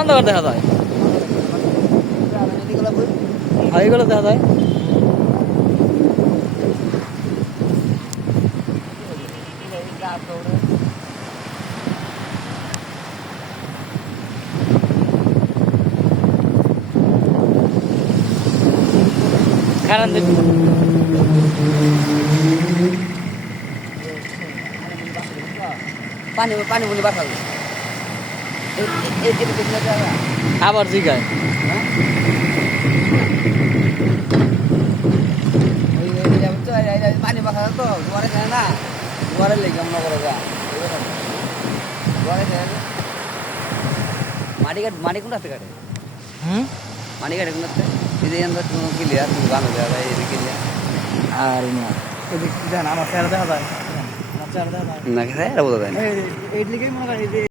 অন্ধকার দেখা যায়। হ্যাঁ, এগুলো দেখা যায়। খারান দিন পানি পানি বলে বাসাল আবার জিগায়। পানি বাসা তো দুয়ারে যায় না দুয়ারে লেগে মনে করো যা দুয়ারে যায় মাটি কোন রাস্তা কাটে মাটি কাটে কোন রাস্তা এই যে আমরা ক্লিয়ার গানো যায় এই ক্লিয়ার আর না এদিক দেখেন আমার চেহারা দেখা যায়, আমার চেহারা দেখা যায় না খেয়ে বোঝা যায় না এই লিগেই মনে হয় এই যে